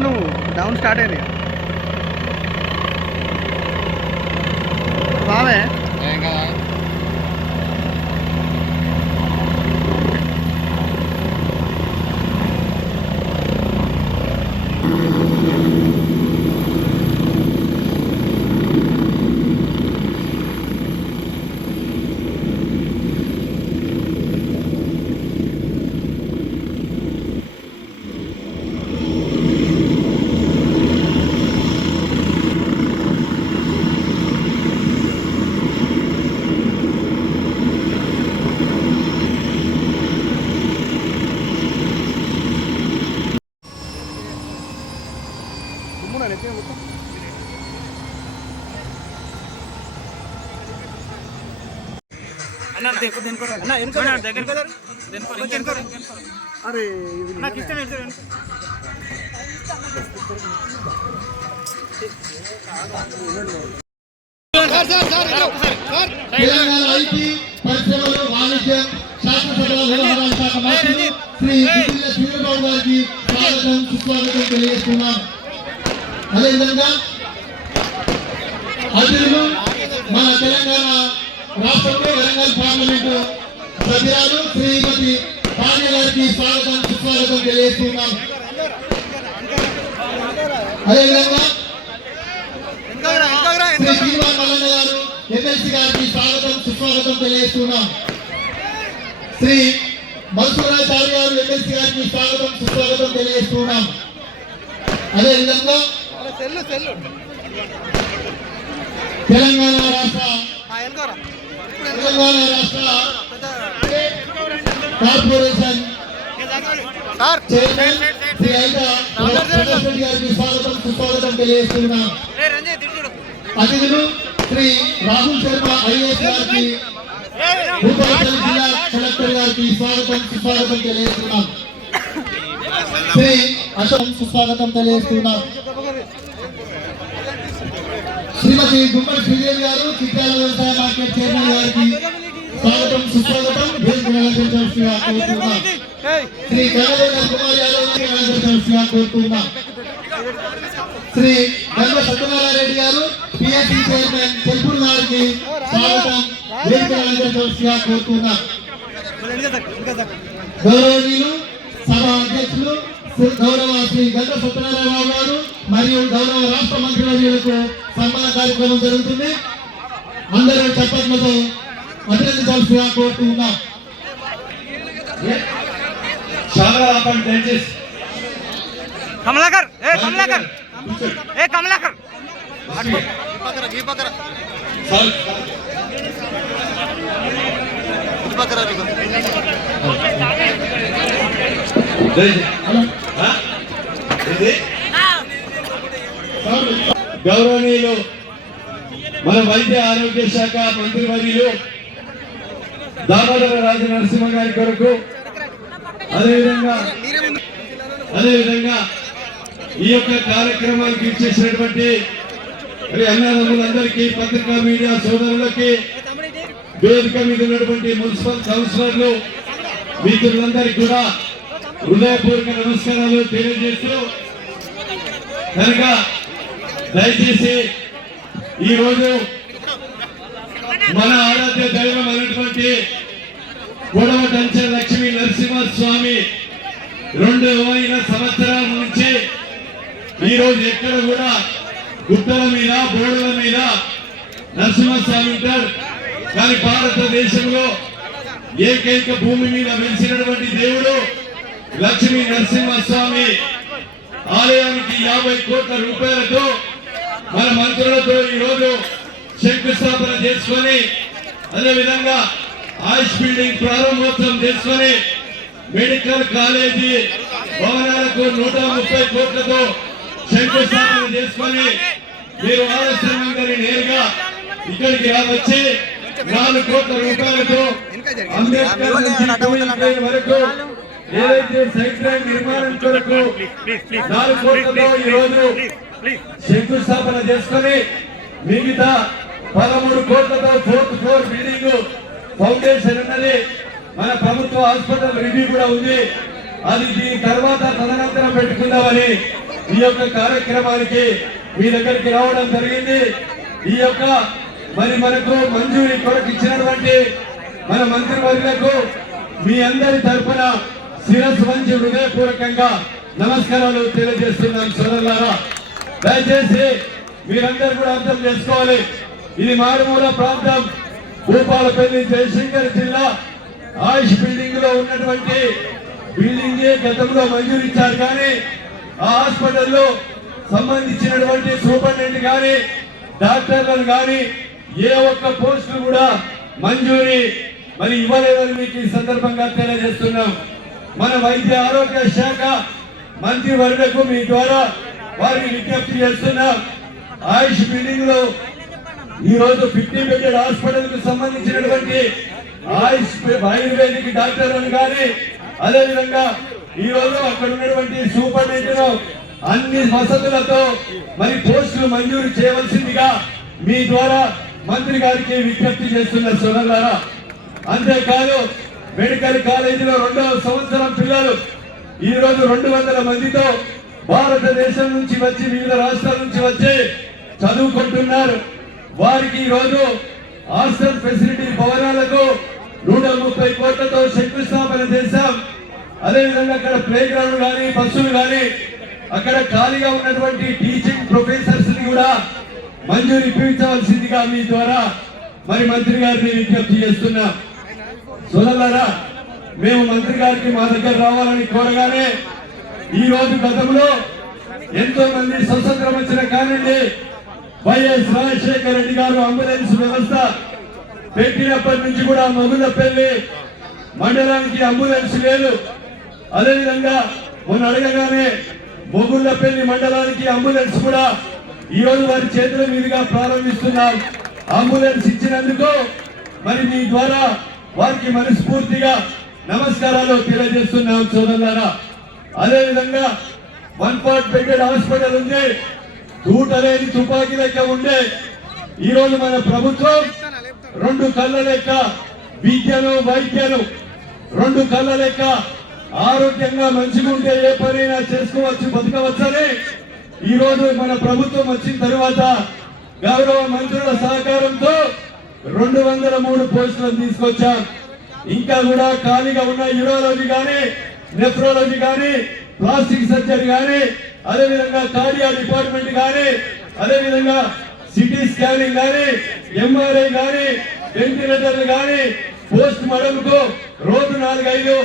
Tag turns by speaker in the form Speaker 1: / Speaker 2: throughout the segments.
Speaker 1: నువ్వు down start
Speaker 2: అయినాయి
Speaker 1: అరే
Speaker 3: తెలంగాణ ఐటీ పరిశ్రమలు వాణిజ్యం శాసనసభ వ్యవహారాల శాఖ మంత్రి శ్రీ శ్రీరాబాబు గారికి స్వాగతం సుస్వాగతం తెలియజేస్తున్నాం అదేవిధంగా అతిథులు మన తెలంగాణ రాష్ట్రంలో వరంగల్ పార్లమెంటు సభ్యురాలు శ్రీమతి పాండ్య గారికి స్వాగతం సుస్వాగతం తెలియజేస్తున్నాం. అదేవిధంగా శ్రీ శ్రీనివాస్ మల్లన్న గారు ఎమ్మెల్సీ గారికి స్వాగతం సుస్వాగతం తెలియజేస్తున్నాం. శ్రీ మధుసూరాచార్య గారు ఎమ్మెల్సీ గారికి స్వాగతం సుస్వాగతం తెలియజేస్తున్నాం. అదేవిధంగా తెలంగాణ రాష్ట్ర తెలంగాణ రాష్ట్ర కార్పొరేషన్ చైర్మన్ శ్రీ ఐదా రెడ్డి గారికి స్వాగతం సుస్వాగతం తెలియజేస్తున్నాం. అతిథులు శ్రీ రాహుల్ శర్మ ఐఏఎస్ గారికి భూపాలపల్లి జిల్లా కలెక్టర్ గారికి స్వాగతం సుస్వాగతం తెలియజేస్తున్నాం. శ్రీ అశోక్ సుస్వాగతం తెలియజేస్తున్నాం. శ్రీమతి గుమ్మడి శ్రీదేవి గారు చిత్రాల వ్యవసాయ మార్కెట్ చైర్మన్ గారికి స్వాగతం సుస్వాగతం. వేదిక అలంకరించాల్సిందిగా శ్రీ గణవేల కుమార్ యాదవ్ గారిని అలంకరించాల్సిందిగా కోరుతున్నాం శ్రీ గంగ సత్యనారాయణ గారు పిఎస్సి చైర్మన్ చెల్పూర్ గారికి స్వాగతం. వేదిక అలంకరించాల్సిందిగా కోరుతున్నాం గౌరవనీయులు సభ అధ్యక్షులు గౌరవ శ్రీ గంట సత్యనారాయణరావు గారు మరియు గౌరవ రాష్ట్ర మంత్రివర్యులకు సన్మాన కార్యక్రమం జరుగుతుంది. అందరూ చప్పట్లతో అభినందించాల్సిగా కోరుతున్నాం
Speaker 1: కమలాకర్ ఏ కమలాకర్? ఏ కమలాకర్?
Speaker 4: సార్. దయచేసి. గౌరవనీయులు మన వైద్య ఆరోగ్య శాఖ మంత్రివర్యులు దామోదర రాజు నరసింహ గారి కొరకు అదేవిధంగా అదేవిధంగా ఈ యొక్క కార్యక్రమానికి ఇచ్చేసినటువంటి మరి అన్నదమ్ములందరికీ పత్రికా మీడియా సోదరులకి వేదిక మీద ఉన్నటువంటి మున్సిపల్ కౌన్సిలర్లు మిత్రులందరికీ కూడా హృదయపూర్వక నమస్కారాలు తెలియజేస్తూ కనుక దయచేసి ఈ రోజు మన ఆరాధ్య దైవం అయినటువంటి గొడవ దంచ లక్ష్మీ నరసింహస్వామి రెండు అయిన సంవత్సరాల నుంచి ఈ రోజు ఎక్కడ కూడా గుట్టల మీద బోర్డుల మీద నరసింహస్వామి ఉంటారు. కానీ భారతదేశంలో ఏకైక భూమి మీద వెలిసినటువంటి దేవుడు లక్ష్మీ నరసింహస్వామి ఆలయానికి యాభై కోట్ల రూపాయలతో మన మంత్రులతో ఈ రోజు శంకుస్థాపన చేసుకొని అదేవిధంగా ఆయుష్ బిల్డింగ్ ప్రారంభోత్సవం చేసుకొని మెడికల్ కాలేజీ భవనాలకు నూట ముప్పై కోట్లతో శంకుస్థాపన చేసుకొని మీరు ఆలస్యంగా నేరుగా ఇక్కడికి రావచ్చి నాలుగు కోట్ల రూపాయలతో అంబేద్కర్ నుంచి వరకు ఏదైతే సైక్లైన్ నిర్మాణం కొరకు నాలుగు కోట్లతో ఈ రోజు శంకుస్థాపన చేసుకొని మిగతా పదమూడు కోట్లతో ఫోర్త్ ఫ్లోర్ బిల్డింగ్ ఫౌండేషన్ ఉన్నది. మన ప్రభుత్వ హాస్పిటల్ రివ్యూ కూడా ఉంది. అది దీని తర్వాత తదనంతరం పెట్టుకుందామని ఈ యొక్క కార్యక్రమానికి మీ దగ్గరికి రావడం జరిగింది. ఈ యొక్క మరి మనకు మంజూరి కొరకు ఇచ్చినటువంటి మన మంత్రివర్యులకు మీ అందరి తరఫున శిరస్సు వంచి హృదయపూర్వకంగా నమస్కారాలు తెలియజేస్తున్నాను సోదరులారా. దయచేసి మీరందరూ కూడా అర్థం చేసుకోవాలి. ఇది మారుమూల ప్రాంతం. భూపాలపల్లి జయశంకర్ జిల్లా ఆయుష్ బిల్డింగ్లో ఉన్నటువంటి బిల్డింగ్ గతంలో మంజూరు ఇచ్చారు కానీ ఆ హాస్పిటల్లో సంబంధించినటువంటి సూపరింటెండెంట్ కానీ డాక్టర్లను కానీ ఏ ఒక్క పోస్టులు కూడా మంజూరి మరి ఇవ్వలేదని మీకు ఈ సందర్భంగా తెలియజేస్తున్నాం. మన వైద్య ఆరోగ్య శాఖ మంత్రి వర్గకు మీ ద్వారా వారిని విజ్ఞప్తి చేస్తున్నాం. ఆయుష్ బిల్డింగ్లో ఈ రోజు ఫిఫ్టీ బెడెడ్ హాస్పిటల్కు సంబంధించినటువంటి ఆయుష్ ఆయుర్వేదిక్ డాక్టర్లను కానీ అదేవిధంగా ఈ రోజు అక్కడ ఉన్నటువంటి సూపరింటెండెంట్ అన్ని వసతులతో మరి పోస్టులు మంజూరు చేయవలసిందిగా మీ ద్వారా మంత్రి గారికి విజ్ఞప్తి చేస్తున్న సోదరులారా అంతేకాదు మెడికల్ కాలేజీలో రెండవ సంవత్సరం పిల్లలు. ఈ రోజు రెండు వందల మందితో భారతదేశం నుంచి వచ్చి వివిధ రాష్ట్రాల నుంచి వచ్చి చదువుకుంటున్నారు. వారికి ఈ రోజు హాస్టల్ ఫెసిలిటీ భవనాలకు నూట ముప్పై కోట్లతో శంకుస్థాపన చేశాం. అదేవిధంగా అక్కడ ప్లే గ్రౌండ్ కానీ బస్సులు కానీ అక్కడ ఖాళీగా ఉన్నటువంటి టీచింగ్ ప్రొఫెసర్స్ని కూడా మంజూరు ఇప్పించవలసిందిగా మీ ద్వారా మరి మంత్రి గారిని విజ్ఞప్తి చేస్తున్నాం. సోదరులారా మేము మంత్రి గారికి మా దగ్గర రావాలని కోరగానే ఈ రోజు గతంలో ఎంతో మంది స్వతంత్రం వచ్చిన కానివ్వండి వైఎస్ రాజశేఖర రెడ్డి గారు అంబులెన్స్ వ్యవస్థ పెట్టినప్పటి నుంచి కూడా మగులపల్లి మండలానికి అంబులెన్స్ లేదు. అదేవిధంగా మొన్న అడగగానే మొగుళ్ళపల్లి మండలానికి అంబులెన్స్ కూడా ఈ రోజు వారి చేతుల మీదుగా ప్రారంభిస్తున్నారు అంబులెన్స్ ఇచ్చినందుకు మరి మీ ద్వారా వారికి మనస్ఫూర్తిగా నమస్కారాలు తెలియజేస్తున్నాం సోదరులారా. అదేవిధంగా వన్ పార్ట్ బెడెడ్ హాస్పిటల్ ఉంది తూటలేని తుపాకీ లెక్క ఉండే ఈ రోజు మన ప్రభుత్వం రెండు కళ్ళ లెక్క విద్యను వైద్యను రెండు కళ్ళ లెక్క ఆరోగ్యంగా మంచిగా ఉంటే ఏ పనైనా చేసుకోవచ్చు బతకవచ్చని ఈ రోజు మన ప్రభుత్వం వచ్చిన తర్వాత గౌరవ మంత్రుల సహకారంతో రెండు వందల మూడు పోస్టులను తీసుకొచ్చాం ఇంకా కూడా ఖాళీగా ఉన్న యూరాలజీ కానీ నెఫ్రాలజీ కానీ ప్లాస్టిక్ సర్జరీ కానీ అదేవిధంగా కార్డియా డిపార్ట్మెంట్ కానీ అదేవిధంగా సిటీ స్కానింగ్ కానీ ఎంఆర్ఐ కానీ వెంటిలేటర్లు కానీ పోస్ట్ మార్టం కు రోజు నాలుగైదు.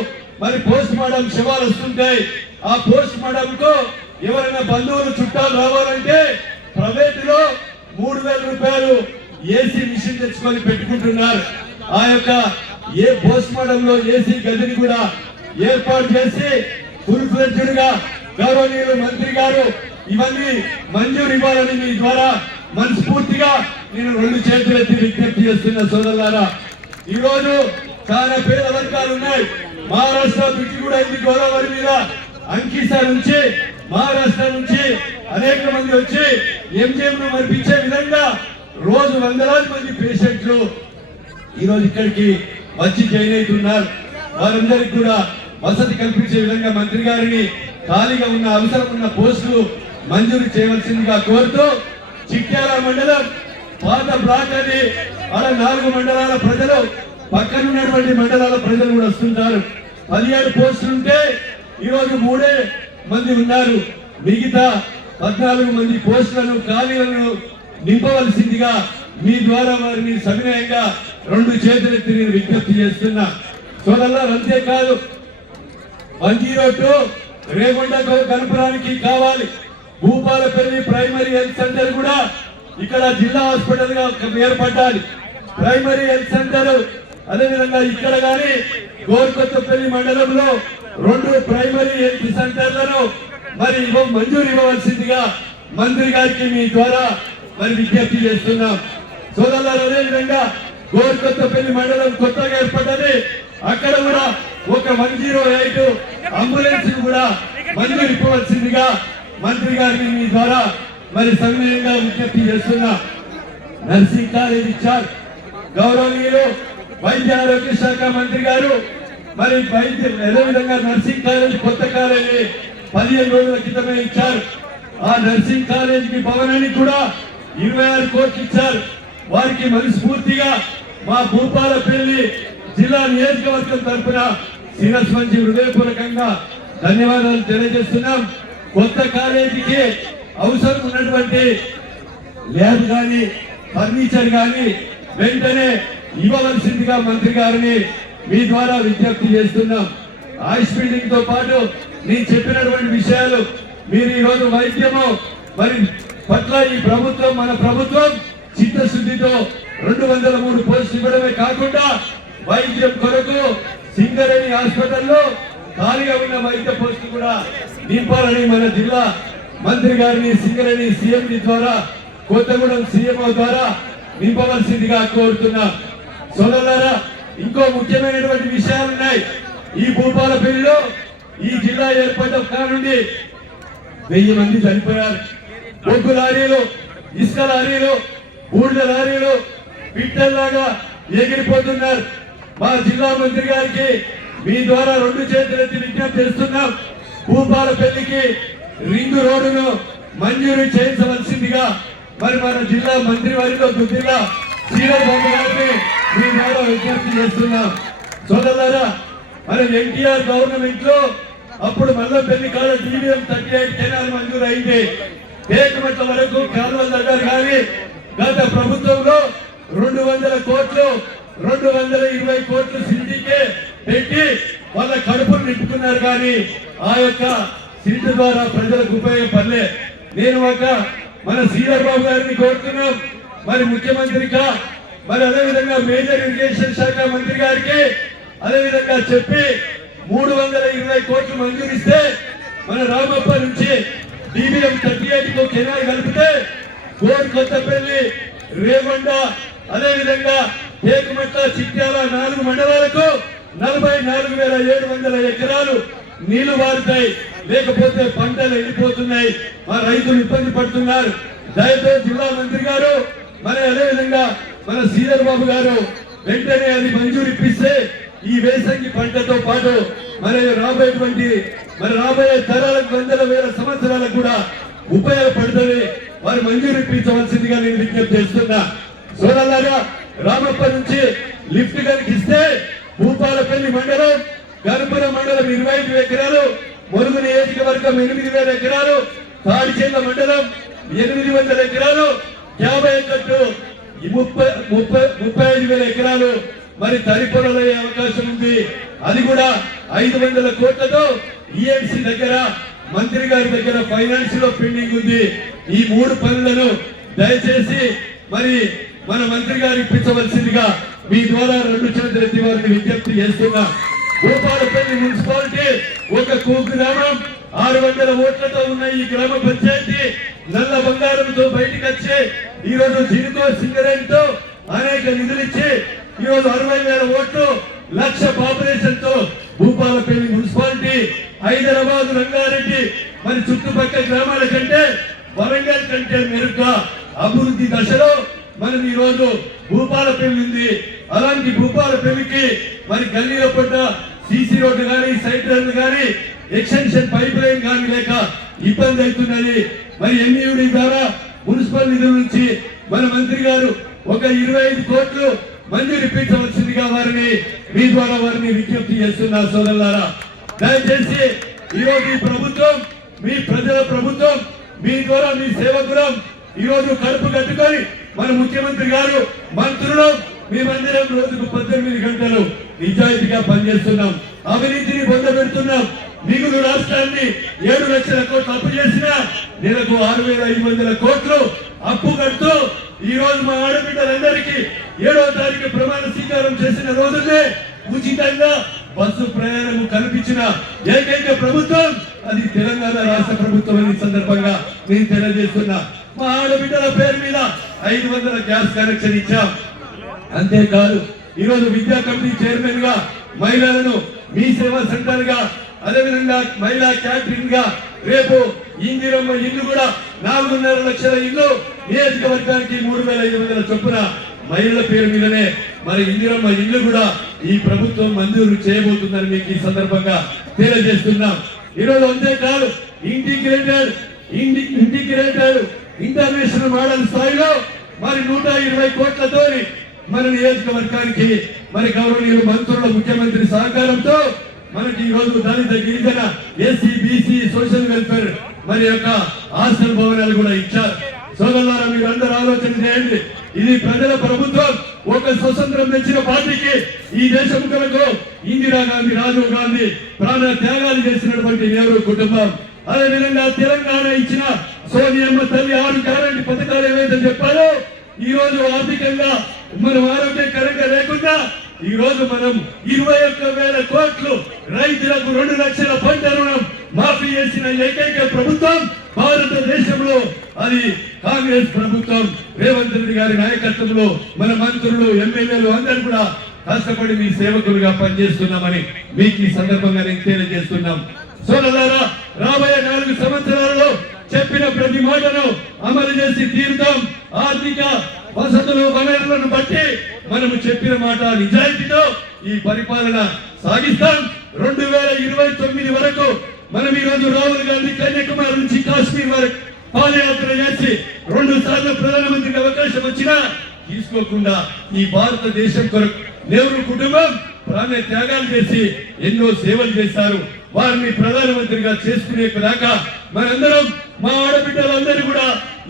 Speaker 4: మరి పోస్ట్ మార్టం శవాలు వస్తుంటాయి ఆ పోస్ట్ మార్టం కు ఎవరైనా బంధువులు చుట్టాలు రావాలంటే ప్రైవేట్లో మూడు వేల రూపాయలు ఏసీ మిషన్ తెచ్చుకొని పెట్టుకుంటున్నారు. ఆ యొక్క ఏ పోస్ట్ మార్టం లో ఏసీ గదిని కూడా ఏర్పాటు చేసి ఫుల్ ఫ్లెడ్జ్డ్గా గౌరవనీయులు మంత్రి గారు ఇవన్నీ మంజూరు ఇవ్వాలని మీ ద్వారా మనస్ఫూర్తిగా నేను రెండు చేతులు ఎత్తి విజ్ఞప్తి చేస్తున్న సోదరులారా ఈ రోజు చాలా పేద వర్గాలు ఉన్నాయి. మహారాష్ట్ర నుంచి కూడా ఇది గోదావరి మీద అంకిసా నుంచి మహారాష్ట్ర నుంచి అనేక మంది వచ్చి ఎంజిఎం ను మరిపించే విధంగా రోజు వందలాది మంది పేషెంట్లు ఈరోజు ఇక్కడికి వచ్చి జాయిన్ అవుతున్నారు. వారందరికి కూడా వసతి కల్పించే విధంగా మంత్రి గారిని ఖాళీగా ఉన్న అవసరం ఉన్న పోస్టులు మంజూరు చేయవలసిందిగా కోరుతూ చిట్యాల మండలం పాత బ్లాక్ అని అలా నాలుగు మండలాల ప్రజలు పక్కన ఉన్నటువంటి మండలాల ప్రజలు కూడా వస్తుంటారు. పదిహేడు పోస్టులు ఉంటే ఈరోజు మూడే మంది ఉన్నారు. మిగతా పద్నాలుగు మంది పోస్టులను ఖాళీలను నింపవలసిందిగా మీ ద్వారా వారిని సవినయంగా రెండు చేతులెత్తి నేను విజ్ఞప్తి చేస్తున్నా. సోదరులారు అంతేకాదు వన్ జీరో టూ రేగొండ కనపడానికి కావాలి భూపాలపల్లి ప్రైమరీ హెల్త్ సెంటర్ కూడా ఇక్కడ జిల్లా హాస్పిటల్గా ఏర్పడాలి ప్రైమరీ హెల్త్ సెంటర్ అదేవిధంగా ఇక్కడ గాని గోర్కొత్తపల్లి మండలంలో రెండు ప్రైమరీ హెల్త్ సెంటర్లను మరి ఇవ్వ- మంజూరు ఇవ్వవలసిందిగా మంత్రి గారికి మీ ద్వారా మరి విజ్ఞప్తి చేస్తున్నాం. సోదరులారు అదేవిధంగా గోరుకొత్తపల్లి మండలం కొత్తగా ఏర్పడ్డది. అక్కడ కూడా ఒక వన్ జీరో ఎయిట్ అంబులెన్స్ కూడా మంజూరు ఇవ్వవలసిందిగా మంత్రి గారిని మీ ద్వారా మరి సవినయంగా విజ్ఞప్తి చేస్తున్నా. నర్సింగ్ కాలేజ్ ఇచ్చారు. గౌరవనీయులు వైద్య ఆరోగ్య శాఖ మంత్రి గారు మరి వైద్య అదేవిధంగా నర్సింగ్ కాలేజ్ కొత్త కాలేజీ పదిహేను రోజుల క్రితమే ఇచ్చారు. ఆ నర్సింగ్ కాలేజీకి భవనానికి కూడా ఇరవై ఆరు కోట్లు ఇచ్చారు. వారికి మనస్ఫూర్తిగా మా భూపాలపల్లి జిల్లా నియోజకవర్గం తరఫున శిరస్ మంచి హృదయపూర్వకంగా ధన్యవాదాలు తెలియజేస్తున్నాం. కొత్త కాలేజీకి అవసరం ఉన్నటువంటి ల్యాబ్ కానీ ఫర్నిచర్ కానీ వెంటనే ఇవ్వవలసిందిగా మంత్రి గారిని మీ ద్వారా విజ్ఞప్తి చేస్తున్నాం. ఆయుష్ బిల్డింగ్తో పాటు నేను చెప్పినటువంటి విషయాలు మీరు ఈరోజు వైద్యము మరి పట్ల ఈ ప్రభుత్వం మన ప్రభుత్వం చిత్తశుద్ధితో రెండు వందల మూడు పోస్టులు ఇవ్వడమే కాకుండా వైద్యం కొరకు సింగరేణి హాస్పిటల్లో ఖాళీగా ఉన్న వైద్య పోస్టులు కూడా నింపాలని మన జిల్లా మంత్రి గారిని సింగరేణి సీఎండి ద్వారా కొత్తగూడెం సీఎంఓ ద్వారా నింపవలసిందిగా కోరుతున్నాం. సోదరులారా ఇంకో ముఖ్యమైనటువంటి విషయాలు ఉన్నాయి. ఈ భూపాలపల్లిలో ఈ జిల్లా ఏర్పడ్డ కానుండి వెయ్యి మంది చనిపోయారు. బొగ్గు లారీలు ఇసుక లారీలు బూడిద లారీలు పిట్టల్లాగా ఎగిరిపోతున్నారు. మా జిల్లా మంత్రి గారికి మీ ద్వారా రెండు చేతులెత్తి విజ్ఞప్తి చేస్తున్నాం. భూపాలపల్లికి రింగు రోడ్డును మంజూరు చేయించవలసిందిగా మరి మన జిల్లా మంత్రి వారిలో దుద్దిగా శ్రీరామ్ బాబు గారిని మీ ద్వారా విజ్ఞప్తి చేస్తున్నాం. సోదరులారా మనం ఎన్టీఆర్ గవర్నమెంట్లో అప్పుడు మల్లపల్లి కాడ టీవీఎం థర్టీ ఎయిట్ కెనాల్ మంజూరు అయింది ఏకమట్ల వరకు కాలువలు దగ్గర కానీ గత ప్రభుత్వంలో రెండు వందల కోట్లు రెండు వందల ఇరవై కోట్లు సిటీకే పెట్టి వాళ్ళ కడుపులు నింపుకున్నారు కానీ ఆ యొక్క సిటీ ద్వారా ప్రజలకు ఉపయోగపడలే నేను ఒక మన శ్రీధర్ బాబు గారిని కోరుతున్నాం. మరి ముఖ్యమంత్రిగా మరి అదేవిధంగా మేజర్ ఇరిగేషన్ శాఖ మంత్రి గారికి అదేవిధంగా చెప్పి మూడు వందల ఇరవై కోట్లు మంజూరిస్తే మన రామప్ప నుంచి డిబిఎం థర్టీ ఎయిట్కు కెనాల్ కలిపితే కోర్ కొత్తపల్లి రేమండ అదేవిధంగా టేకుమట్ల చిట్యాల నాలుగు మండలాలకు నలభై నాలుగు వేల ఏడు వందల ఎకరాలు నీళ్ళు వారుతాయి. లేకపోతే పంటలు ఎండిపోతున్నాయి. మా రైతులు ఇబ్బంది పడుతున్నారు. దయచేసి జిల్లా మంత్రి గారు మరి అదేవిధంగా మన సీనియర్ బాబు గారు వెంటనే అది మంజూరు ఇప్పిస్తే ఈ వేసంగి పంటతో పాటు మరి రాబోయేటువంటి మరి రాబోయే తరాలకు వందల వేల సంవత్సరాలకు కూడా ఉపయోగపడుతుంది వారు మంజూరు ఇప్పించవలసిందిగా నేను విజ్ఞప్తి చేస్తున్నా. సోదరులారా రామప్ప నుంచి లిఫ్ట్ కనుక ఇస్తే భూపాలపల్లి మండలం గణపురం మండలం ఇరవై ఐదు ఎకరాలు మురుగు నియోజకవర్గం ఎనిమిది వేల ఎకరాలు తాడిచెల్ల మండలం ఎనిమిది వందల ఎకరాలు యాభై ఎకట్లు ముప్పై ముప్పై ముప్పై ఐదు వేల ఎకరాలు మరి తరి అవకాశం ఉంది. అది కూడా ఐదు వందల కోట్లతో ఈఎంసీ దగ్గర మంత్రి గారి దగ్గర ఫైనాన్స్లో పెండింగ్ ఉంది. ఈ మూడు పనులను దయచేసి మరి మన మంత్రి గారికి ఇప్పించవలసిందిగా మీ ద్వారా రెండు చేతులెత్తి వారిని విజ్ఞప్తి చేస్తున్నా. భూపాలపల్లి మున్సిపాలిటీ ఒక కూ గ్రామం ఆరు వందల ఓట్లతో ఉన్న ఈ గ్రామ పంచాయతీ నల్ల బంగారంతో బయటకు వచ్చి ఈ రోజు జీవితో సింగరేణితో అనేక నిధులు ఇచ్చి ఈ రోజు అరవై వేల ఓట్లు లక్ష పాపులేషన్తో భూపాలపల్లి మున్సిపాలిటీ హైదరాబాద్ రంగారెడ్డి మరి చుట్టుపక్కల గ్రామాల కంటే వరంగల్ కంటే మెరుగ్గా అభివృద్ధి దశలో మనం ఈరోజు భూపాల భూపాలపల్లి ఉంది. అలాంటి భూపాలపల్లికి మరి గల్లీలో పడ్డ సీసీ రోడ్డు కానీ సైడ్ రోడ్డు కానీ ఎక్స్టెన్షన్ పైప్ లైన్ కానీ లేక ఇబ్బంది అవుతున్నది. మరి ఎంఈడి ద్వారా మున్సిపల్ నిధుల నుంచి మన మంత్రి గారు ఒక ఇరవై ఐదు కోట్లు మంజూరు ఇప్పించవలసిందిగా వారిని మీ ద్వారా వారిని విజ్ఞప్తి చేస్తున్నారు సోదరులారా. దయచేసి ఈరోజు ఈ ప్రభుత్వం మీ ప్రజల ప్రభుత్వం మీ ద్వారా మీ సేవకులం ఈరోజు కడుపు కట్టుకొని మన ముఖ్యమంత్రి గారు మంత్రులు మేమందరం రోజుకు పద్దెనిమిది గంటలు నిజాయితీగా పనిచేస్తున్నాం. అవినీతిని పొందబెడుతున్నాం మిగులు రాష్ట్రాన్ని ఏడు లక్షల కోట్లు అప్పు చేసిన నెలకు ఆరు వేల ఐదు వందల కోట్లు అప్పు కడుతూ ఈ రోజు మా ఆడబిడ్డలందరికీ ఏడవ తారీఖు ప్రమాణ స్వీకారం చేసిన రోజునే ఉచితంగా బస్సు ప్రయాణం కల్పించిన ఏకైక ప్రభుత్వం అది తెలంగాణ రాష్ట్ర ప్రభుత్వం సందర్భంగా నేను తెలియజేస్తున్నా మా ఆడబిడ్డల పేరు మీద ఐదు వందల గ్యాస్ కనెక్షన్ ఇచ్చాం. అంతేకాదు ఈరోజు విద్యా కమిటీ చైర్మన్గా మహిళలను మీ సేవా సెంటర్గా అదేవిధంగా మహిళా క్యాటరింగ్గా రేపు ఇందిరమ్మ ఇల్లు కూడా నాలుగున్నర లక్షల ఇల్లు నియోజకవర్గానికి మూడు వేల ఐదు వందల చొప్పున మహిళల పేరు మీదనే మరి ఇందిరమ్మ ఇల్లు కూడా ఈ ప్రభుత్వం మంజూరు చేయబోతుందని మీకు ఈ సందర్భంగా తెలియజేస్తున్నాం. ఈరోజు అంతేకాదు ఇంటిగ్రేటెడ్ ఇండి- ఇంటిగ్రేటెడ్ ఇంటర్నేషనల్ మోడల్ స్థాయిలో మరి నూట ఇరవై కోట్లతో మన నియోజకవర్గానికి మరి గౌరవనీయులు మంత్రుల ముఖ్యమంత్రి సహకారంతో మనకి ఈ రోజు దళిత గిరిజన ఎస్సీ బీసీ సోషల్ వెల్ఫేర్ మరి యొక్క హాస్టల్ భవనాలు కూడా ఇచ్చారు. సోదరులారా మీరు అందరూ ఆలోచన చేయండి. ఇది ప్రజల ప్రభుత్వం ఒక స్వతంత్రం తెచ్చిన పార్టీకి ఈ దేశం కొరకు ఇందిరా గాంధీ రాజీవ్ గాంధీ ప్రాణ త్యాగాలు చేసినటువంటి నెహ్రూ కుటుంబం. అదే విధంగా తెలంగాణ ఇచ్చిన సోనియమ్మ తల్లి ఆరు గ్యారంటీ పథకాలు ఏవైతే చెప్పారో ఈ రోజు ఆర్థికంగా మనం ఆరోగ్యకరంగా లేకుండా ఈ రోజు మనం ఇరవై ఒక్క వేల కోట్లు రైతులకు రెండు లక్షల పంట రుణం మాఫీ చేసిన ఏకైక ప్రభుత్వం భారతదేశంలో అది కాంగ్రెస్ ప్రభుత్వం రేవంత్ రెడ్డి గారి నాయకత్వంలో మన మంత్రులు ఎమ్మెల్యేలు అందరూ కూడా కష్టపడి మీ సేవకులుగా పనిచేస్తున్నామని మీకు ఈ సందర్భంగా నేను తెలియజేస్తున్నాం. సోదరులారా రాబోయే నాలుగు సంవత్సరాలలో చెప్పిన ప్రతి మాటను అమలు చేసి తీరుతాం. ఆర్థిక వసతులు వనరులను బట్టి మనము చెప్పిన మాట నిజాయితీతో ఈ పరిపాలన సాగిస్తాం. రెండు వేల ఇరవై తొమ్మిది వరకు మనం ఈ రోజు రాహుల్ గాంధీ కన్యాకుమారి నుంచి కాశ్మీర్ వరకు పాదయాత్ర చేసి రెండు సార్లు ప్రధానమంత్రికి అవకాశం వచ్చినా తీసుకోకుండా ఈ భారతదేశం కొరకు నెహ్రూ కుటుంబం ప్రాణ త్యాగాలు చేసి ఎన్నో సేవలు చేశారు. వారిని ప్రధానమంత్రిగా చేసుకునే దాకా మనందరం మా ఆడబిడ్డలందరూ కూడా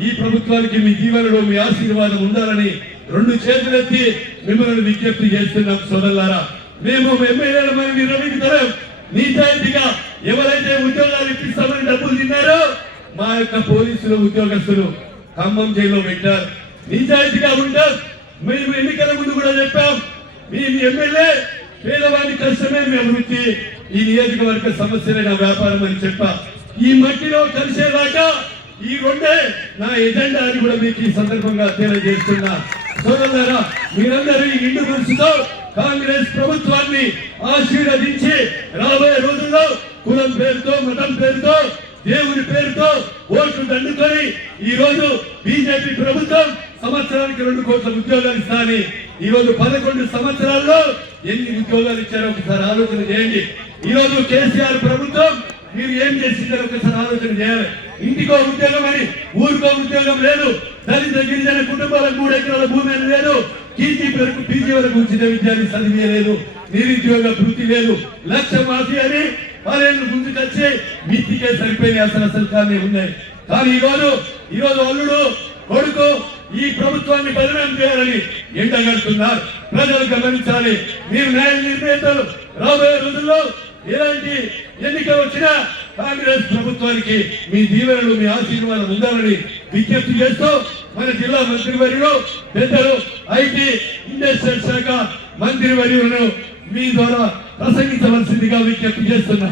Speaker 4: ఈ ప్రభుత్వానికి మీ దీవెనలో మీ ఆశీర్వాదం ఉండాలని రెండు చేతులెత్తి మిమ్మల్ని విజ్ఞప్తి చేస్తున్నాం సోదరులారా. మేము ఎమ్మెల్యేల మనం నిర్వహించడం నిజాయితీగా ఎవరైతే ఉద్యోగాలు ఇప్పిస్తామని డబ్బులు తిన్నారో మా యొక్క పోలీసులు ఉద్యోగస్తులు ఖమ్మం జైల్లో పెట్టారు. నిజాయితీగా ఉంటాం. మేము ఎన్నికల ముందు కూడా చెప్పాం. మీ ఎమ్మెల్యే పేదవాడి కష్టమే మీ అభివృద్ధి. ఈ నియోజకవర్గ సమస్యలే నా వ్యాపారం అని చెప్పా. ఈ మట్టిలో కలిసేదాకా ఈ రెండే నా ఎజెండా అని కూడా మీకు ఈ సందర్భంగా తెలియజేస్తున్నా. సోదరులారా మీరందరూ ఈ నిండు మనసుతో కాంగ్రెస్ ప్రభుత్వాన్ని ఆశీర్వదించి రాబోయే రోజుల్లో కులం పేరుతో మతం పేరుతో దేవుని పేరుతో ఓట్లు దండుకొని ఈ రోజు బీజేపీ ప్రభుత్వం సంవత్సరానికి రెండు కోట్ల ఉద్యోగాలు ఇస్తాని ఈ రోజు పదకొండు సంవత్సరాల్లో ఎన్ని ఉద్యోగాలు ఇచ్చారో ఒకసారి ఆలోచన చేయండి. ఈ రోజు కేసీఆర్ ప్రభుత్వం మీరు ఏం చేసిందో ఒకసారి ఆలోచన చేయాలి. ఇంటికో ఉద్యోగం అని ఊరికో ఉద్యోగం లేదు. దళిత గిరిజన కుటుంబాలకు మూడు ఎకరాల భూమి అని లేదు. కీర్తి వరకు పీజీ వరకు ఉచిత విద్యాన్ని చదివేయలేదు నిరుద్యోగ వృత్తి లేదు. లక్ష మాఫీ అని పదేళ్ళు ముందుకొచ్చి మిత్తికే సరిపోయిన అసలు అసలు కానీ ఉన్నాయి. కానీ ఈరోజు ఈరోజు అల్లుడు కొడుకు ఈ ప్రభుత్వాన్ని బదనాం చేయాలని ఎండగడుతున్నారు. ప్రజలు గమనించాలి. మీరు న్యాయ నిర్ణేతలు. రాబోయే రోజుల్లో ఎలాంటి ఎన్నిక వచ్చినా కాంగ్రెస్ ప్రభుత్వానికి మీ దీవెనలు మీ ఆశీర్వాదం ఉండాలని విజ్ఞప్తి చేస్తూ మన జిల్లా మంత్రివర్యులు పెద్దలు ఐటీ ఇండస్ట్రియల్ శాఖ మంత్రివర్యులను మీ ద్వారా ప్రసంగించవలసిందిగా విజ్ఞప్తి చేస్తున్నా.